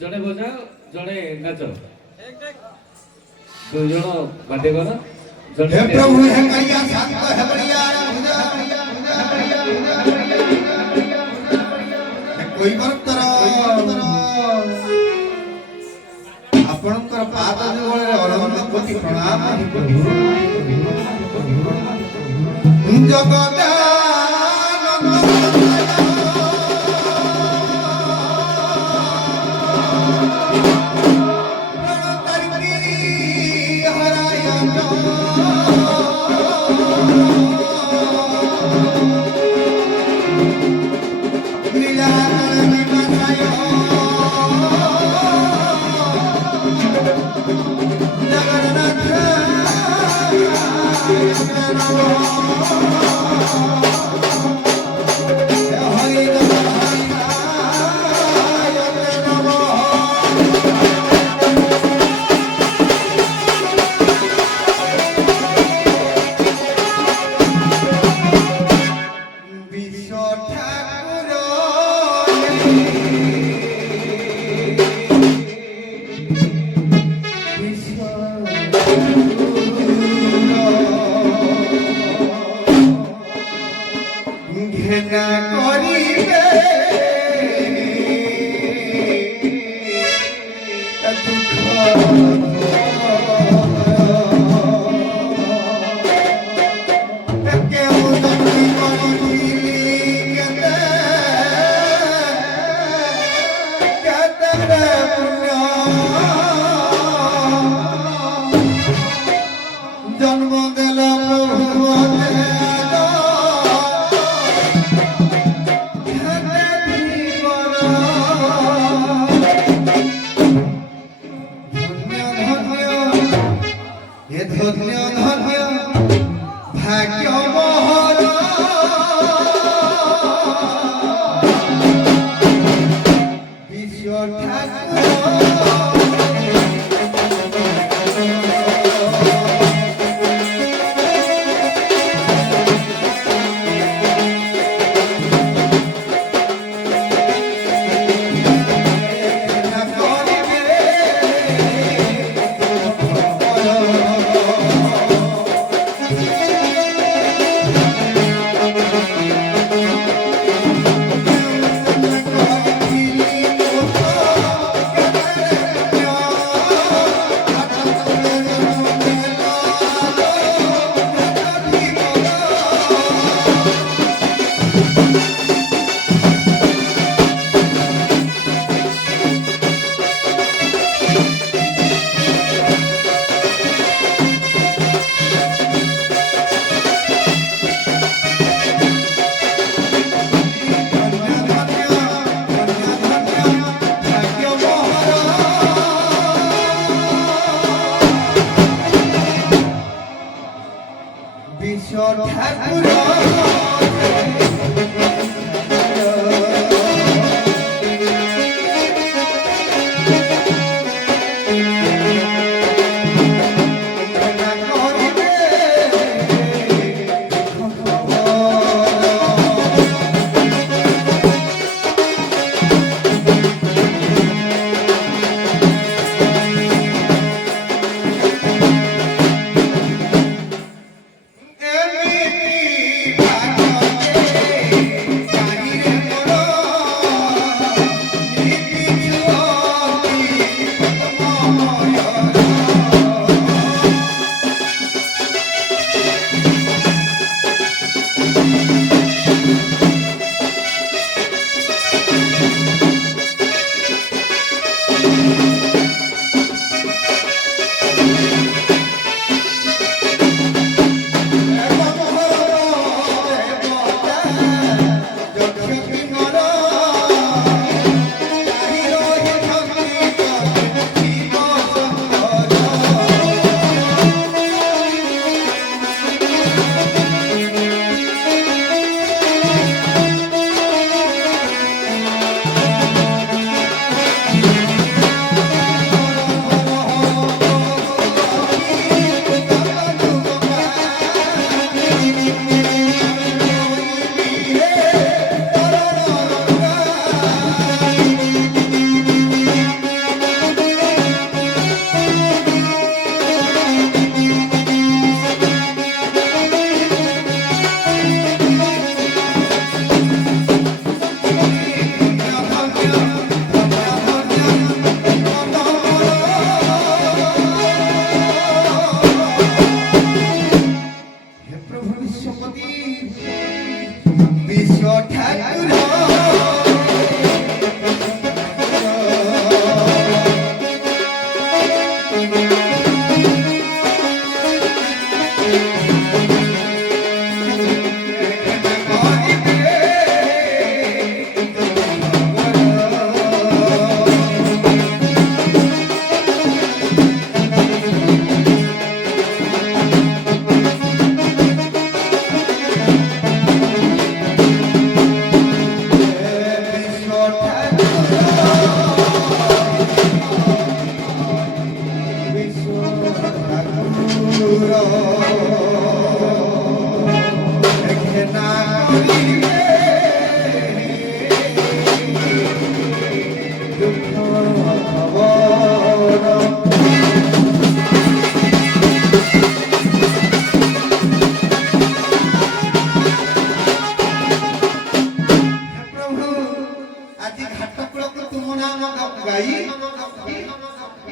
ଜଣେ ବଜାଅ ଜଣେ ନାଚ ଦୁଇ ଜଣ ବାଦ୍ୟ କର हे प्रभु हे करिया शांत हे बलिया कोई बरतर आपणकर पाद जुगले अरविंद कोटि प्रणाम जगत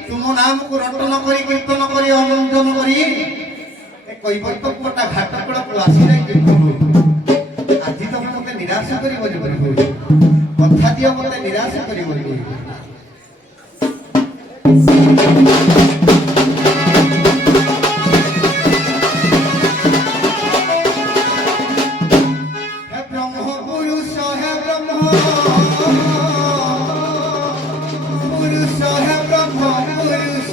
तुम नाम को रटन करी कीर्तन करी अनुमोदन करी কৈবর্ত কোটা ঘাট কোড়া প্লাসি রে দেখুলু আজি তুমি মতে নিরাশ করিব নি প্রভু কথা দিও মতে নিরাশ করিব নি হে ব্রহ্ম পুরুষ হে ব্রহ্ম পুরুষ হে ব্রহ্ম পুরুষ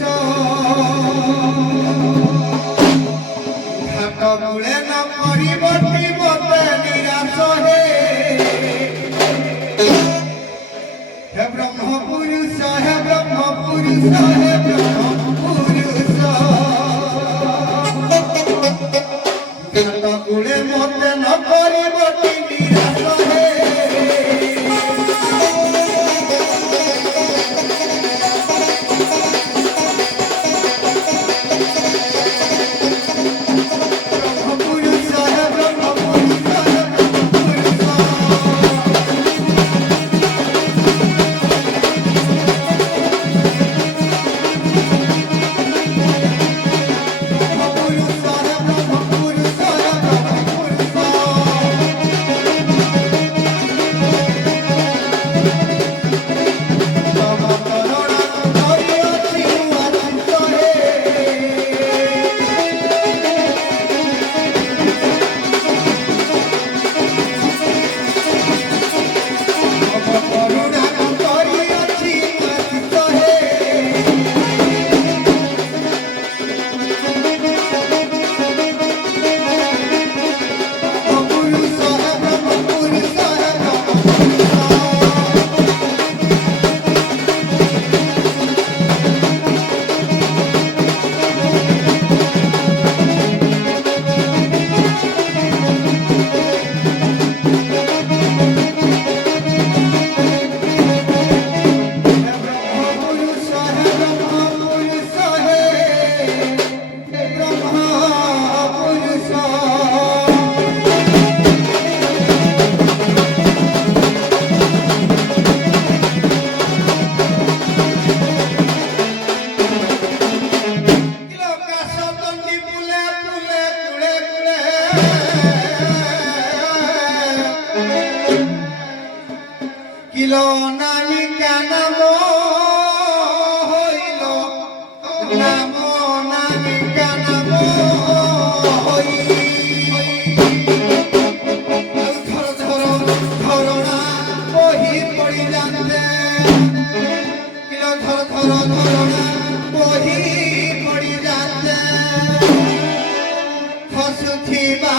ঘাটগুলে ন করিবটি মতে নিরাশ হে ব্রহ্ম পুরুষ হে ব্রহ্ম পুরুষ হে ব্রহ্ম পুরুষ ঘাটগুলে মতে ন করিবটি নিরাশ কিলো নামি কেন হইল নাম নামি কেন হই ধর ধর ধরণা বহি পড়ি যাতে কিলো ধর ধর ধরণা বহি পড়ি যাতে হসুথিবা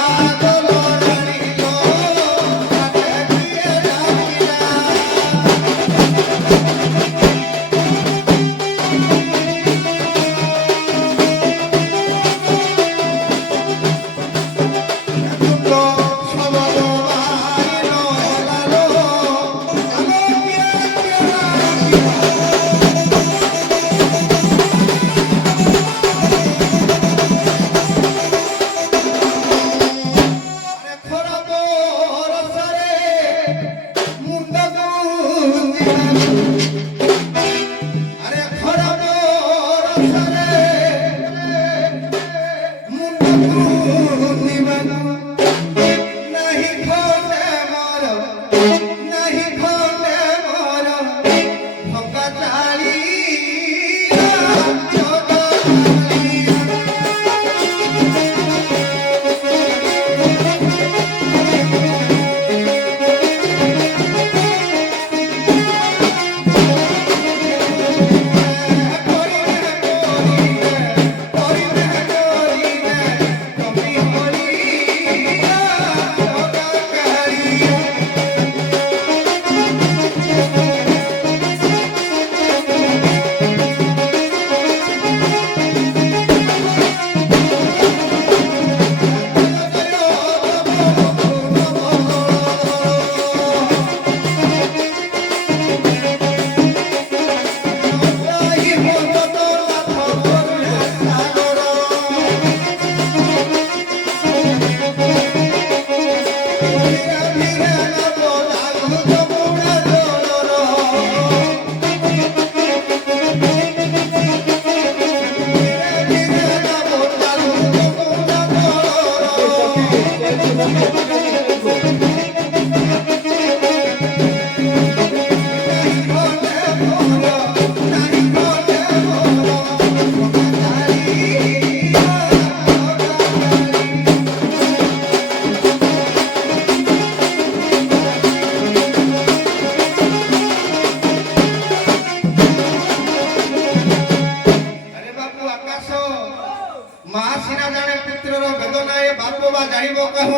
ବା ଜାଣିବ କହୁ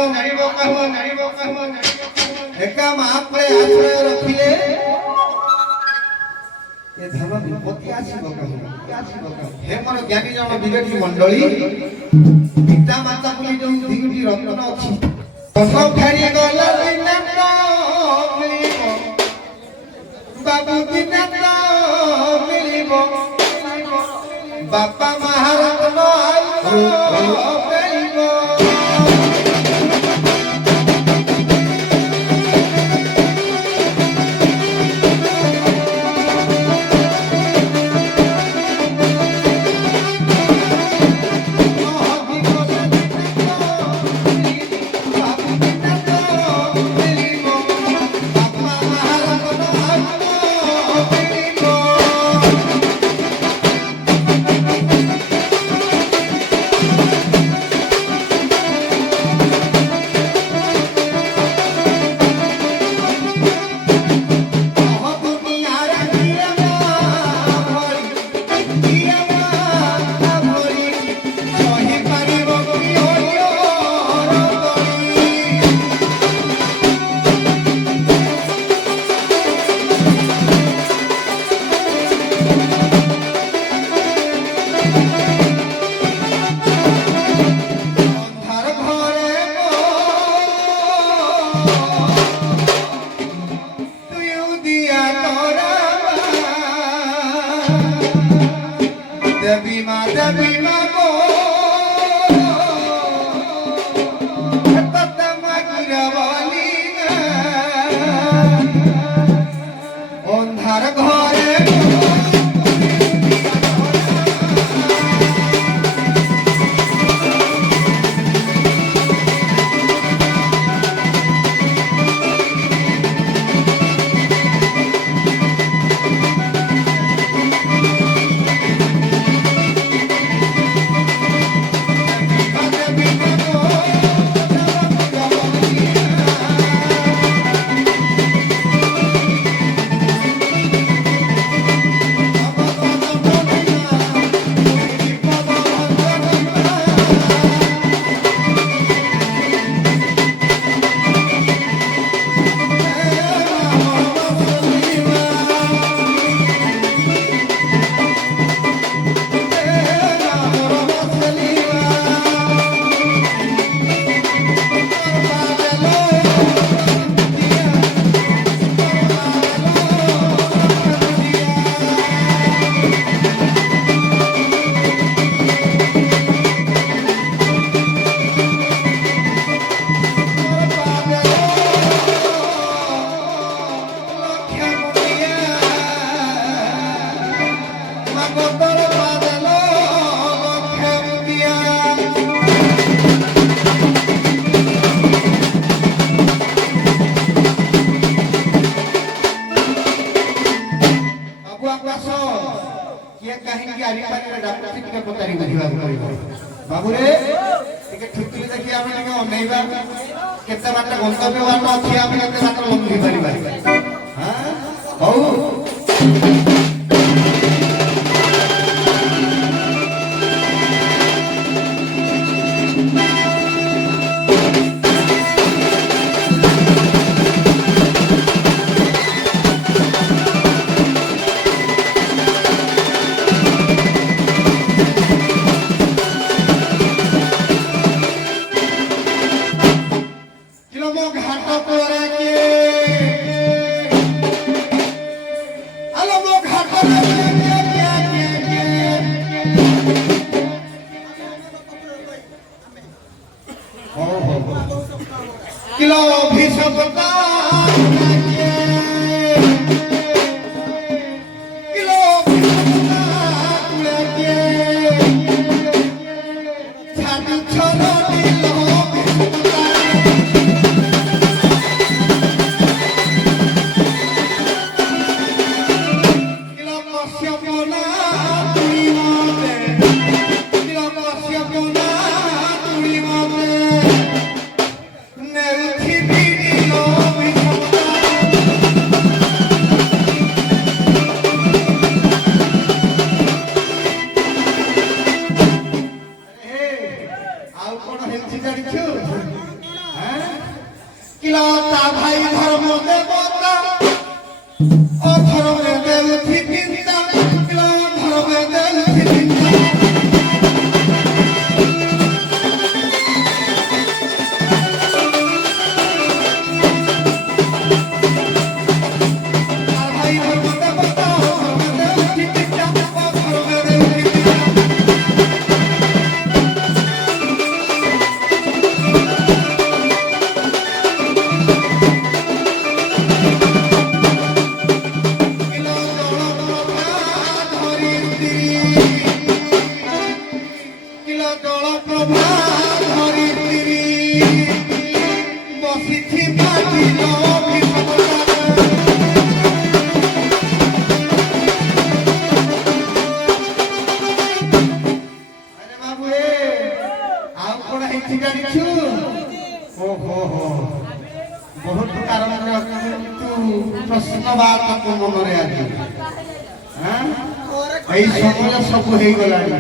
ଏକା ମା ପରେ ଆଶ୍ରୟ ରଖିଲେ ଏ ଧନ ବିପତ୍ତି ଆସିବ କହୁ ହେ ମୋର ଜ୍ଞାନୀ ଜନ ବିବେକୀ ମଣ୍ଡଳୀ ପିତା ମାତା ବୋଲି ଯୋଉ ଦିଗଟି ରତ୍ନ ଅଛି ଧନ ଫେରି ଗଲା ବିନା ମିଳିବ ବାବୁ ବିନା ମିଳିବ ବାପା ମହାରତ୍ନ ମିଳିବ बाबूरे ठुकुली देखिए आम अनेवा केते बाटे गंतव्य बाट अच्छी आम केते बाटे लंघी पारिबा हां हौ किलो भीषणता किलो भीषणता कुलके छाती छोरो दिलो किलो कश्यपना तुई मते किलो कश्यपना तुई मते জানিছু ওহো হো বহুত কারণে কিন্তু প্রশ্নবাচক মନରେ আছে হ্যাঁ এই সময় সবু হয়ে গলানি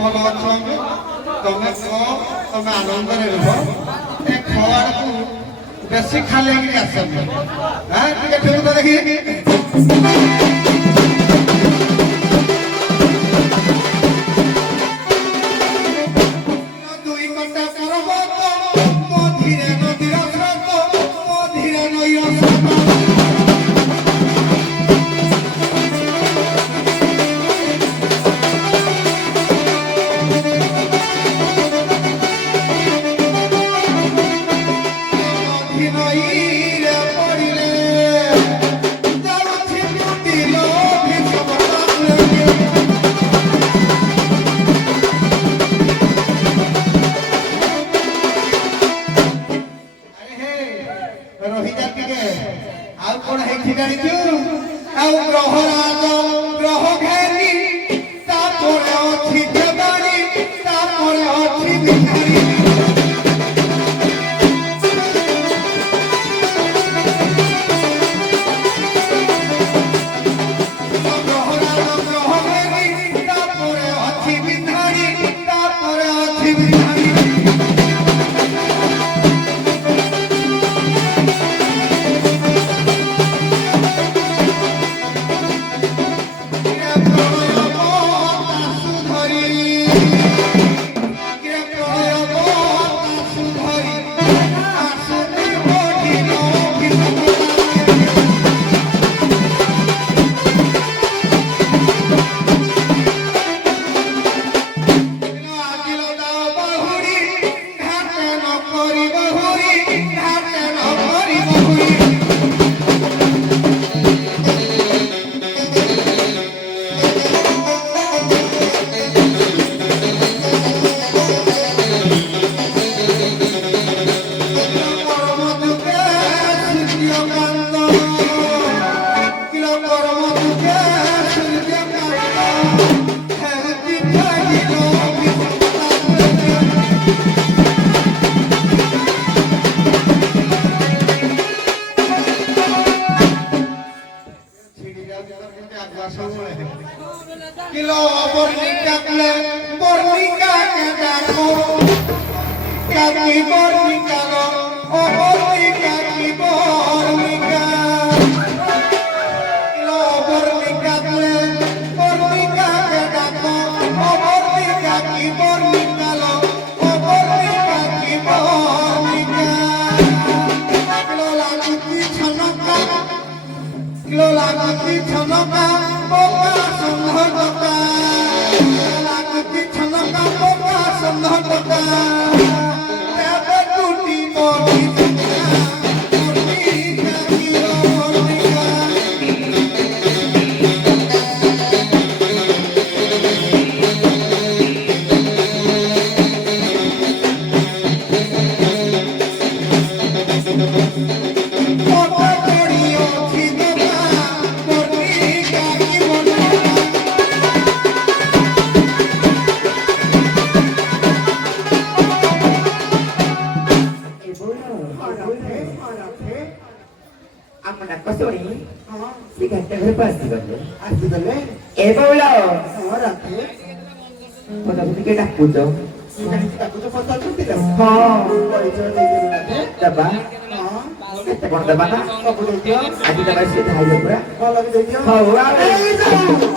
ভাল অছ তুমি তুমি আনন্দরে রুহ এ খাওয়ারকু বেশি খালে কি আসবে হ্যাঁ ঠিক আছে তো দেখি দুই ঘন্টা পর্বত মধিরে নদীর স্রোত মধিরে নৈর স্রোত কিলো বর্ণিকা বর্ণিকাকে দেখো কাকি বর্ণিকা ও বর্ণিকা কি বর্ণিকা কিলো বর্ণিকা বর্ণিকাকে দেখো ও বর্ণিকা কি বর্ণিকা ও বর্ণিকা কি বর্ণিকা কিলো লাগুতি ছনকা কিলো লাগুতি ছনকা বোকা সন্ধকা লাগুতি ছনকা বোকা সন্ধকা দেবে টুটি বর্ণিকা বর্ণিকা কি বর্ণিকা কথা করিও ছিদবা বর্ণিকা কি বর্ণিকা আমরা কসরি সিগারেট ঘরে আসিগলে ଆସିଦେଲେ এ বউলা ରାତି কথা বুঝিকে ডাকুছ ତାକୁ ତ ପଚାରୁଥିଲେ ହଁ ପରିଚୟ ଦେଇଦେଲେ ଦବା ହଁ କେତେ କଣ ଦବା ନା ସବୁ ଦେଇଦିଅ ଆଜି ଦବା ସେ ଧାଇଲେ ପୁରା ଭଲ ବି ଦେଇଦିଅ ହଉ ଆଉ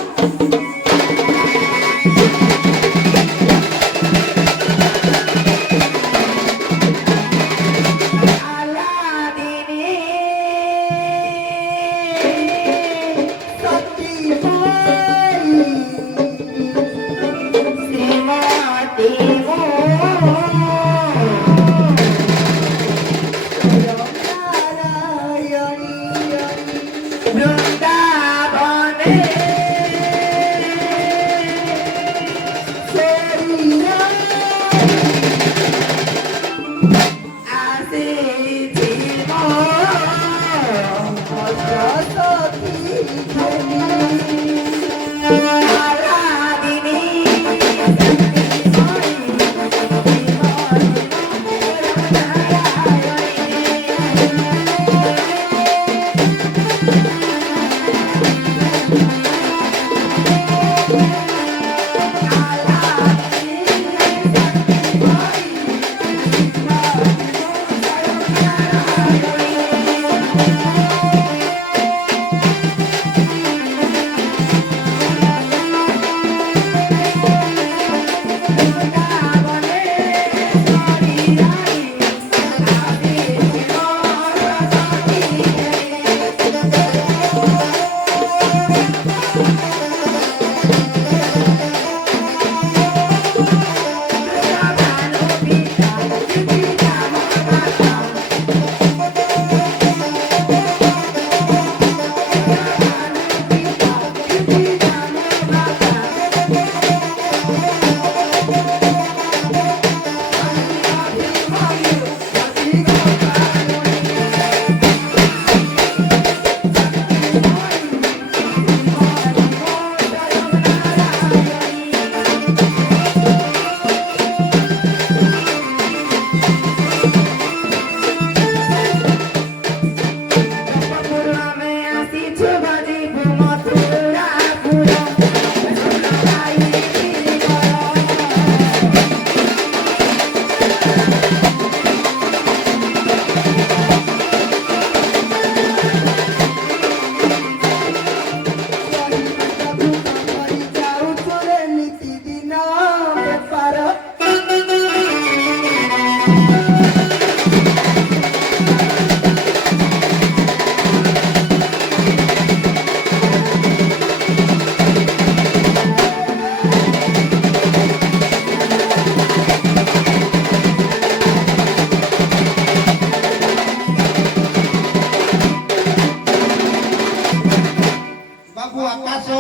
ଆକାଶ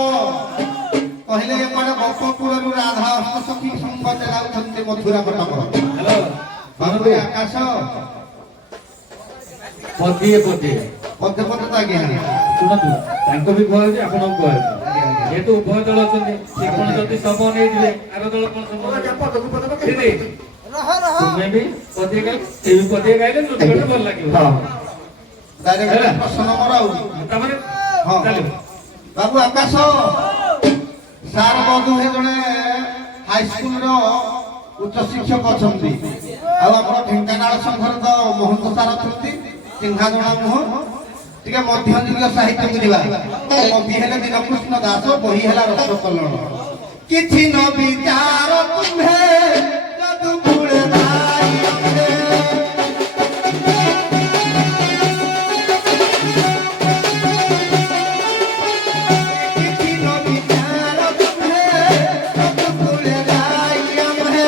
କହିଲେ ଏପଟେ ଗୋପପୁରରୁ ରାଧା ଅଷ୍ଟସଖୀ ସଂଘ ଚଳାଉଛନ୍ତି ମଥୁରା କଟକ। ହ୍ୟାଲୋ ବାବୁ ଆକାଶ ପଦିଏ ପଦିଏ ପଦେ ପଦେ ତ ଆଜ୍ଞା ଶୁଣନ୍ତୁ ତାଙ୍କୁ ବି କୁହାଯାଉଛି ଆପଣଙ୍କୁ କୁହାଯାଉଛି ଯେହେତୁ ଉଭୟ ଦଳ ଅଛନ୍ତି ଆପଣ ଯଦି ସମ ନେଇଯିବେ ଆର ଦଳ କଣ ସମ ଦିଦି ତୁମେ ବି ପଦିଏ ଗାଇ ସେ ବି ପଦିଏ ଗାଇଲେ ଯୋଉ ଗୋଟେ ଭଲ ଲାଗିବ ଡାଇରେକ୍ଟ ପ୍ରଶ୍ନ ନମ୍ବର ଆଉ ତାପରେ ହଁ ଚାଲିବ ବାବୁ ଆକାଶ ସାର୍ ବଧୁ ଜଣେ ହାଇସ୍କୁଲର ଉଚ୍ଚ ଶିକ୍ଷକ ଅଛନ୍ତି ଆଉ ଆମର ଢେଙ୍କାନାଳ ସଂଘର ତ ମହନ୍ତ ସାର୍ ଅଛନ୍ତି ଚିହ୍ନା ଜଣା ମୁହଁ ଟିକେ ମଧ୍ୟଯୁଗୀୟ ସାହିତ୍ୟ ବୁଝିବା କବି ହେଲେ ଦୀନକୃଷ୍ଣ ଦାସ ବହି ହେଲା ରସକଲ୍ଲୋଳ କିଛି ନ ବିଚାର ତୁମ୍ଭେ ଯଦୁ କୁଳେ ନାଇ ଅମ୍ଭେ। କିଛି ନ ବିଚାର ତୁମ୍ଭେ ଯଦୁ କୁଳେ ନାଇ ଅମ୍ଭେ।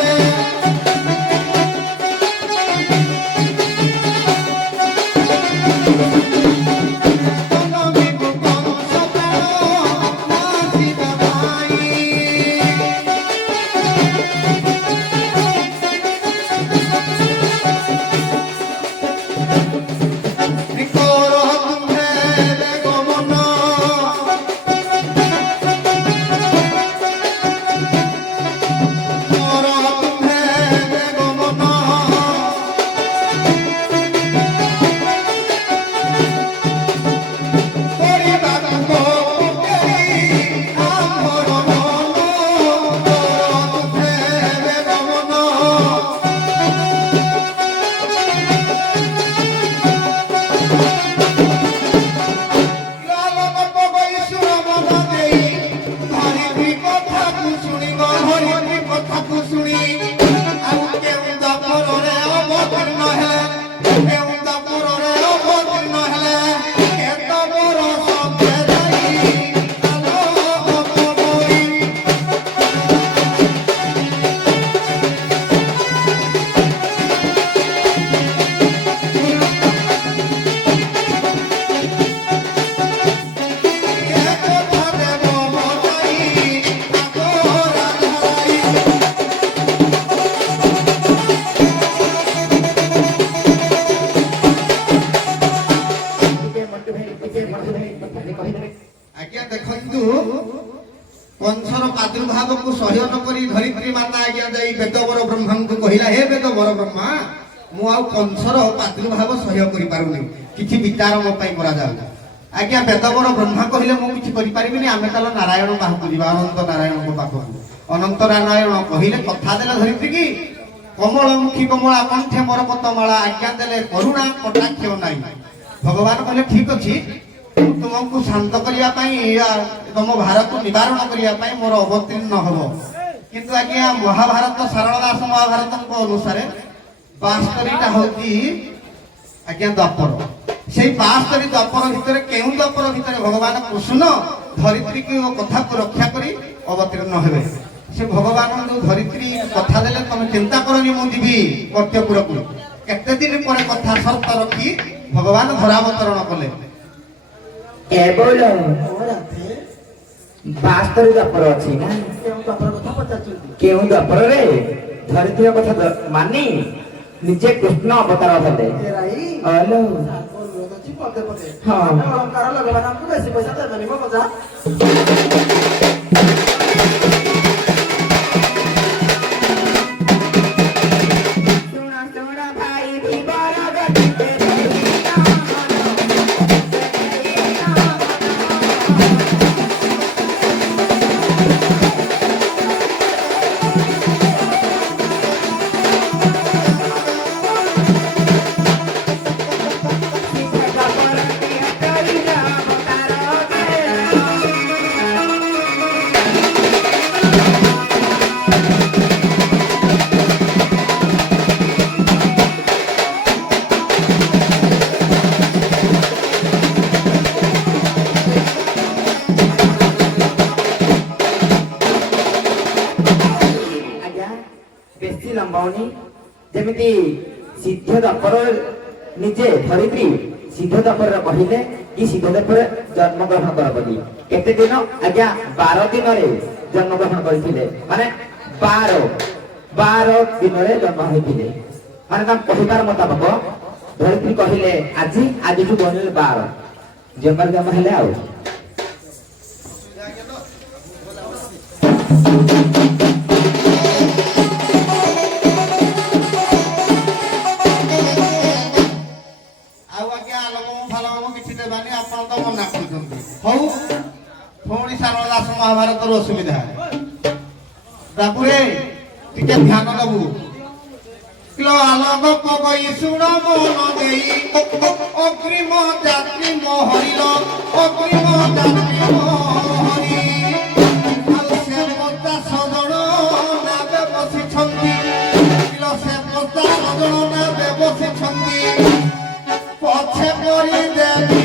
ଆଜ୍ଞା ଦେଖନ୍ତୁ କଂସର ପ୍ରାଦୁର୍ଭାବକୁ ସହ୍ୟ ନ କରି ଧରିତ୍ରୀ ମାତା ଆଜ୍ଞା ଯାଇ ବେଦବର ବ୍ରହ୍ମାଙ୍କୁ କହିଲା ହେ ବେଦବର ବ୍ରହ୍ମା ମୁଁ ଆଉ କଂସର ପ୍ରାଦୁର୍ଭାବ ସହ୍ୟ କରିପାରୁନି କିଛି ବିଚାର ମୋ ପାଇଁ କରାଯାଉ। ଆଜ୍ଞା ବେଦବର ବ୍ରହ୍ମା କହିଲେ ମୁଁ କିଛି କରିପାରିବିନି ଆମେ ତାହେଲେ ନାରାୟଣ ପାଖକୁ ଯିବା ଅନନ୍ତ ନାରାୟଣଙ୍କ ପାଖକୁ। ଅନନ୍ତ ନାରାୟଣ କହିଲେ କଥା ଦେଲେ ଧରିତ୍ରୀ କି କମଳମୁଖୀ କମଳା କଣ୍ଠେ ମୋର ପତମାଳା ଆଜ୍ଞା ଦେଲେ କରୁଣା କଟାକ୍ଷ ନାହିଁ। ଭଗବାନ କହିଲେ ଠିକ ଅଛି ତୁମକୁ ଶାନ୍ତ କରିବା ପାଇଁ ତମ ଭାରକୁ ନିବାରଣ କରିବା ପାଇଁ ମୋର ଅବତୀର୍ଣ୍ଣ ହବ କିନ୍ତୁ ଆଜ୍ଞା ମହାଭାରତ ସାରଳା ଦାସ ମହାଭାରତଙ୍କ ଅନୁସାରେ 72ଟା ହଉଛି ଆଜ୍ଞା ଦ୍ୱାପର। ସେଇ 72 ଦ୍ୱାପର ଭିତରେ କେଉଁ ଦ୍ୱାପର ଭିତରେ ଭଗବାନ କୃଷ୍ଣ ଧରିତ୍ରୀକୁ କଥାକୁ ରକ୍ଷା କରି ଅବତୀର୍ଣ୍ଣ ହେବେ। ସେ ଭଗବାନ ଯୋଉ ଧରିତ୍ରୀ କଥା ଦେଲେ ତମେ ଚିନ୍ତା କରନି ମୁଁ ଯିବି କର୍ତ୍ତବ୍ୟପୁରକୁ। କେତେ ଦିନ ପରେ କଥା ସର୍ତ୍ତ ରଖି ଭଗବାନ ଧରାବତରଣ କଲେ। କେବଳ 72 ଦ୍ୱାପର ଅଛି ନା କେଉଁ ଦ୍ୱାପରରେ ଧରିତ୍ରୀର କଥା ମାନି ନିଜେ କୃଷ୍ଣ ଅବତାର ହେଲେ। ଲମ୍ବାଉନି ଯେମିତି ସିଦ୍ଧ ଦ୍ୱାପର ନିଜେ ଧରିତ୍ରୀ ସିଦ୍ଧ ଦ୍ୱାପରରେ କହିଲେ କି ସିଦ୍ଧ ଦ୍ୱାପର ଜନ୍ମ ଗ୍ରହଣ କର ବୋଲି କେତେ ଦିନ ଆଜ୍ଞା 12 ଦିନରେ ଜନ୍ମଗ୍ରହଣ କରିଥିଲେ ମାନେ 12 ଦିନରେ ଜନ୍ମ ହୋଇଥିଲେ ମାନେ ତାଙ୍କ କହିବାର ମୁତାବକ ଧରିତ୍ରୀ କହିଲେ ଆଜିଠୁ ବନିଲେ 12 ଜନ୍ମ ହେଲେ ଆଉ ହଉ ପୁଣି ସାରଳା ଦାସ ମହାଭାରତର ଅସୁବିଧା ତାପରେ ଟିକେ ଧ୍ୟାନ ଦବୁ ଆଲୋକ କଇ ଶୁଣ ମନ ଦେଇ ଅଗ୍ରିମ ଯାତ୍ରୀ ମହରିଲ ଅଗ୍ରିମ ଯାତ୍ରୀ ମହରି ଆଉ ସେ 50 ଜଣ ନାବେ ବସିଛନ୍ତି ସେ 50 ଜଣ ନାବେ ବସିଛନ୍ତି ପଛେ କରି ଦେବି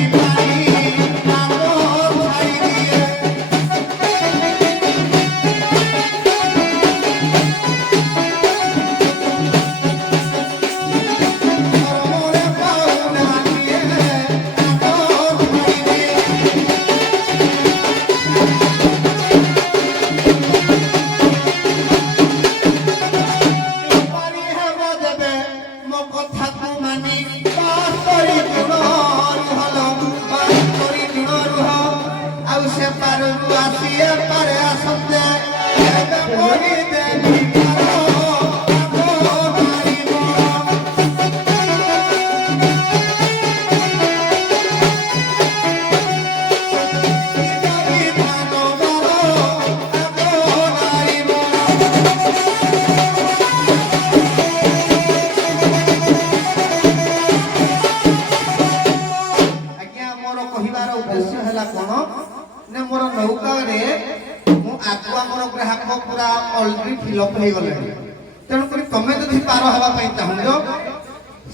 तेणुक तुम जो पार हाँपाई चाहूच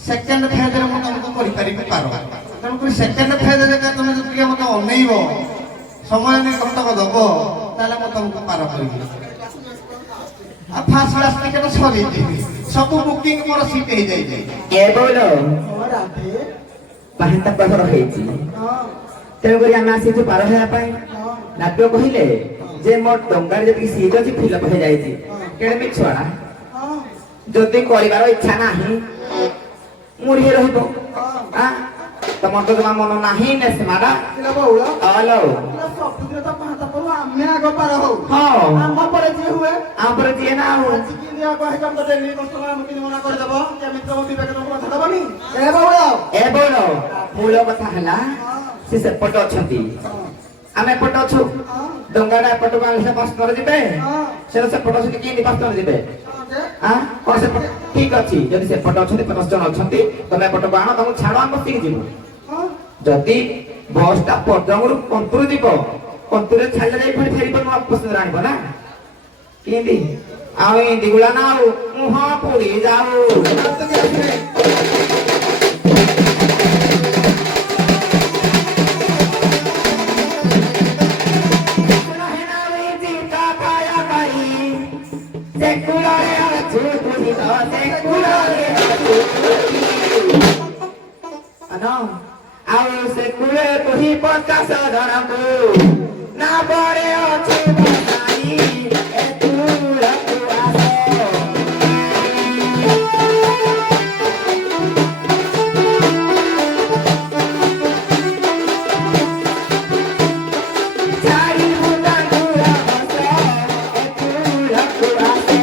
सेकेंड फेज में तुमको करी पार तेणुक सेकेंड फेज तुम जो मत अनइब समय नहीं तक दब ताले तुमको पार कर फास्ट क्लास टिकेट सरी सब बुकिंग मोर सीट हो जाए तेणुक आम आसी पार हाँपाई नाट्य कहले जे मोर डंगार जी सीट अच्छी फिलअप हो जाए केड़े मिछुआ जदि कर इच्छा ना मुड़ी रहिबो तुम तो जमा मन नाही ने सेमाडा हेलो सबुदिन तो पाता पर आमे आगो पार हो हां हम पर जे हुए आ पर जे ना हो कि दिया कहे कम तो डेली कस्टमर हम कि मना कर देबो के मित्र विवेक को कथा दबनी ए बौड़ा मूल कथा हला से सेपट अछंती आमे पट अछु डंगाडा पट बाल से पास कर दिबे से सेपट अछु कि नि पास कर दिबे हां कोन से ठीक अछि जदि सेपट अछंती 50 जन अछंती तमे पट बाण तुम छाड़ हम बसी जीवो जदि बसटा पदमरु कंतुर दीप कंतुरे छाड़ जाई फिर फेरी पर वापस राणीबो ना केंदी आउ इंदी गुला ना आउ मुहा पूरी जाऊ से कुले कोही 50 धरमु ना बरे अछि बताई ए तू लखु आसो चारी बुंदा गुरा बसो ए तू लखु आसो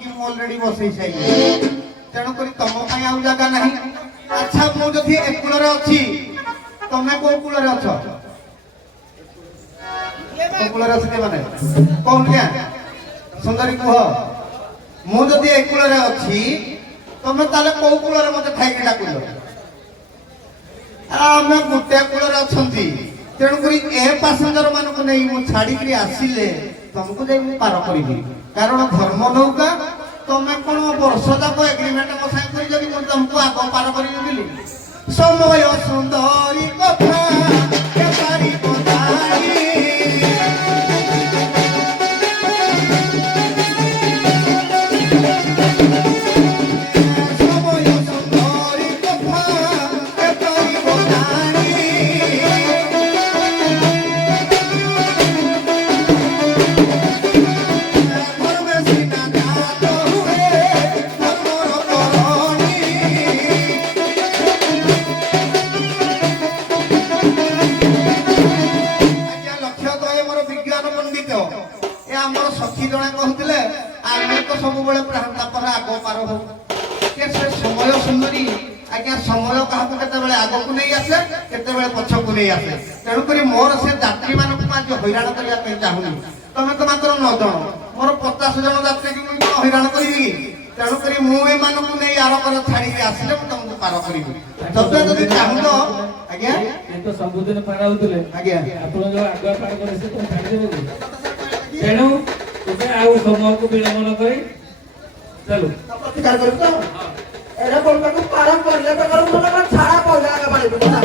ଆଣିକି ମୁଁ ଅଲରେଡି ବସେଇ ସାଇଲି ତେଣୁକରି ତମ ପାଇଁ ଆଉ ଜାଗା ନାହିଁ। ଆଚ୍ଛା ମୁଁ ଯଦି ଏ କୂଳରେ ଅଛି ତମେ କୋଉ କୂଳରେ ଅଛ? କୋଉ କୂଳରେ ଅଛି ମାନେ କହୁନି ସୁନ୍ଦରୀ କୁହ। ମୁଁ ଯଦି ଏ କୂଳରେ ଅଛି ତମେ ତାହେଲେ କୋଉ କୂଳରେ ମତେ ଥାଇକି ଡାକୁଛ? ଆମେ ଗୋଟେ କୂଳରେ ଅଛନ୍ତି ତେଣୁକରି ଏ ପାସେଞ୍ଜର ମାନଙ୍କୁ ନେଇ ମୁଁ ଛାଡିକିରି ଆସିଲେ ତମକୁ ଯାଇ ମୁଁ ପାର କରିବି। କାରଣ ଧର୍ମ ନୌକା ତମେ କଣ ବର୍ଷ ଯାକ ଏଗ୍ରିମେଣ୍ଟ ମୋ ସାଙ୍ଗେ କରିଛ କି ମୁଁ ତମକୁ ଆଗ ପାର କରିବି ବୋଲି? ସମୟ ସୁନ୍ଦରୀ କଥା କେପାରି ବତାଇ ସବୁବେଳେ ତାପରେ ଆଗ ପାର ହଉ ସେ ସମୟ ସୁନ୍ଦରୀ ଆଜ୍ଞା ସମୟ କାହାକୁ କେତେବେଳେ ଆଗକୁ ନେଇ ଆସେ କେତେବେଳେ ପଛକୁ ନେଇ ଆସେ। ତେଣୁକରି ମୋର ସେ ଯାତ୍ରୀ ମାନଙ୍କୁ ଆଜି ହଇରାଣ କରିବା ପାଇଁ ଚାହୁଁନି। ତମେ ତ ମାତ୍ର 9 ଜଣ ମୋର 50 ଜଣ ଯାତ୍ରୀକୁ ମୁଁ କଣ ହଇରାଣ କରିବି କି? ତେଣୁକରି ମୁଁ ଏମାନଙ୍କୁ ନେଇ ଆରକର ଛାଡ଼ିକି ଆସିଲେ ମୁଁ ତମକୁ ପାର କରିବି। ଯଦି ଚାହୁଁଛ ଆଜ୍ଞା ତ ସବୁଦିନ ପାର ହଉଥିଲେ ଆଜ୍ଞା ଆପଣ ଯୋଉ ଆଗୁଆ ପାର କଲେ ସେ କଣ ଛାଡ଼ିଦେବେ କି? ତେଣୁ ତୁମେ ଆଉ ସମୟକୁ ବିଳମ୍ବ ନ କରି ଚାଲୁ ପ୍ରତିକାର କରିବୁ ତ ଏରା ବୋଲବାକୁ ପାର କରିଲେ ତ କରୁ ନା ଛାଡା ପଇଲା ଆଗ ପାଳିବୁ ନା।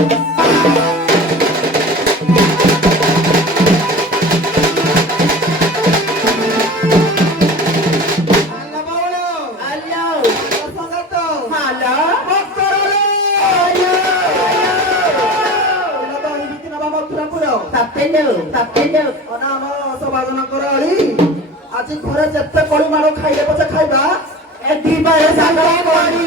ଆଜି ଘରେ ଯେତେ ପରିମାଣ ଖାଇଲେ ପଛେ ଖାଇବା ଏ ଦିବାରେ ସାଗର କରି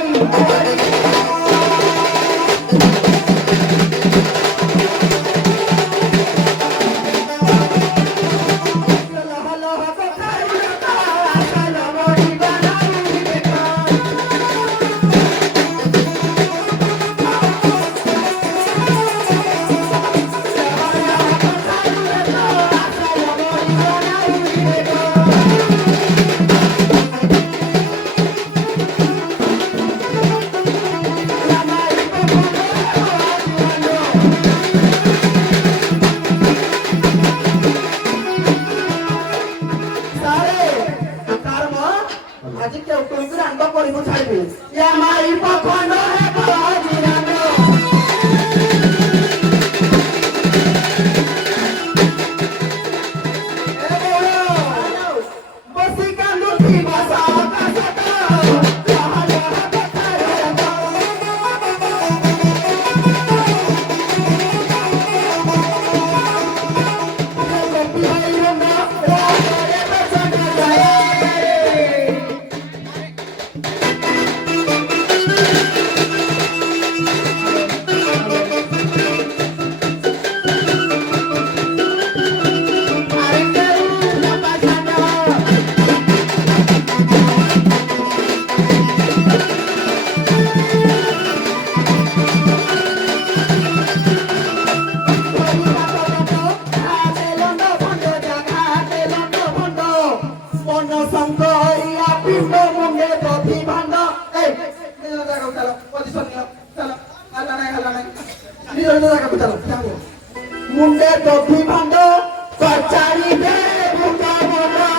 ଆଜି କେଉଁ କରିକି ରାଣ୍ଡ କରିବୁ ଛାଡ଼ିବୁ ମାରି ପଖଣ୍ଡ ବସି କାନ୍ଦୁଥି ବସା मुंडे टोपी भांडो कचारी दे भूखा मोरा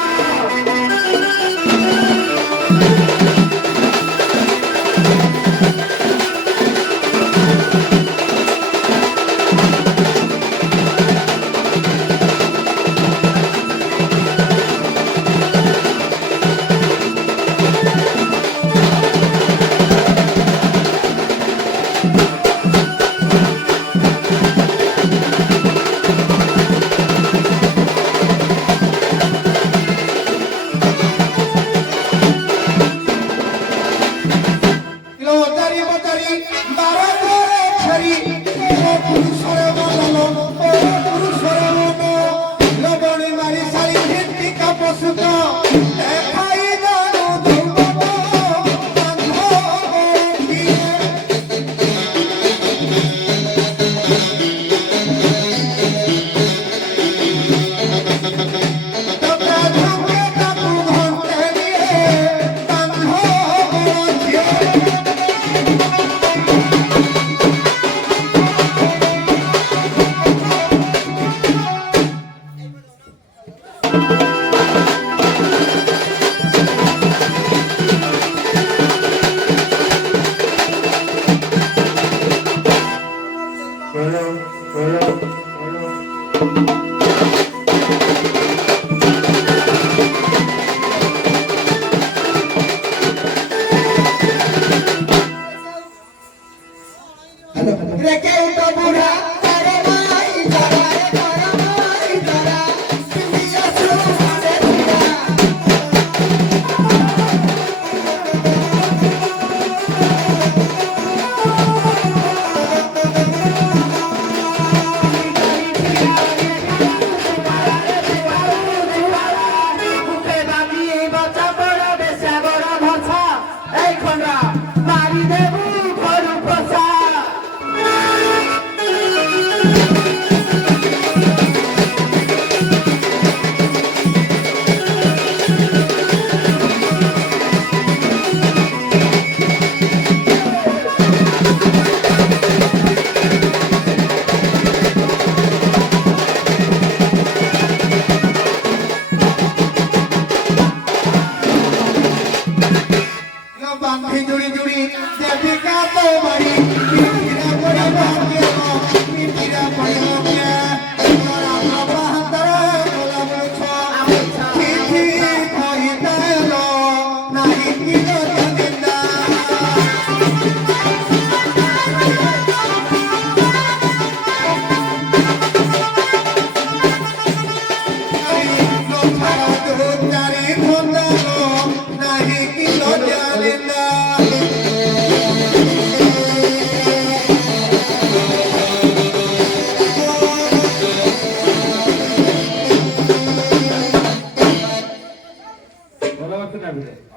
लबड़ी मारी सारी हिंदी का पसुका खाई जानो ନାହିଁ କି ଲଜନିନ୍ଦା ଭଲ ଅଛି ନା ଭିତରେ